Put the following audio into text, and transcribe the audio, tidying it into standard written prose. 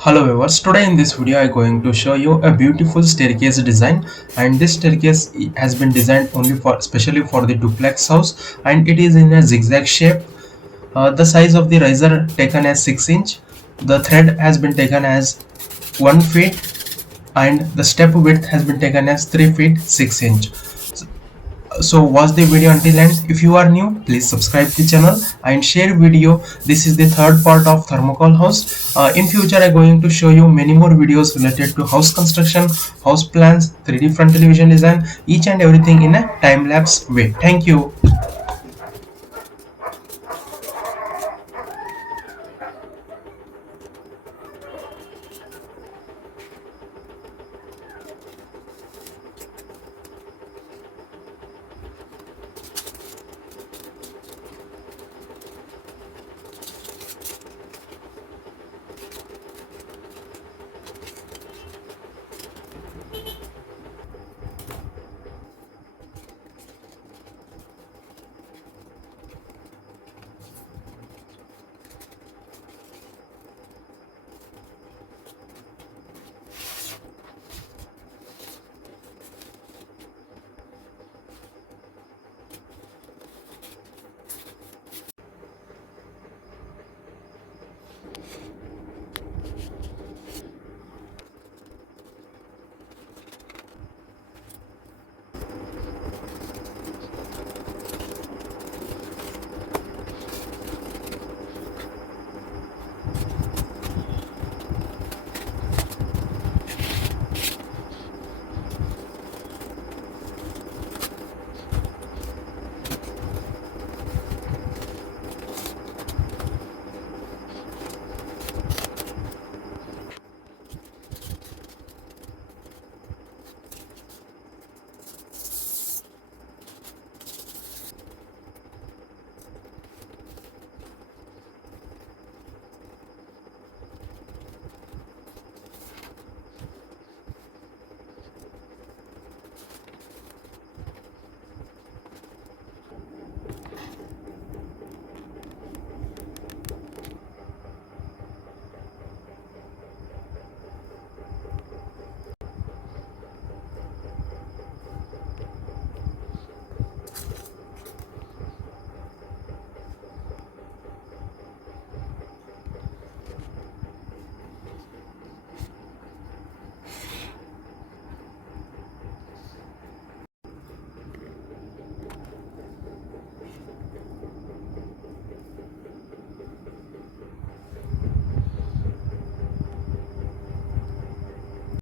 Hello viewers, today in this video I am going to show you a beautiful staircase design, and this staircase has been designed only for specially for the duplex house, and it is in a zigzag shape. The size of the riser taken as 6 inch, the thread has been taken as 1 feet, and the step width has been taken as 3 feet 6 inch. So watch the video until end. If you are new, please subscribe to the channel and share video. This is the third part of thermocol house. In future I am going to show you many more videos related to house construction, house plans, 3D front television design, each and everything in a time lapse way. Thank you.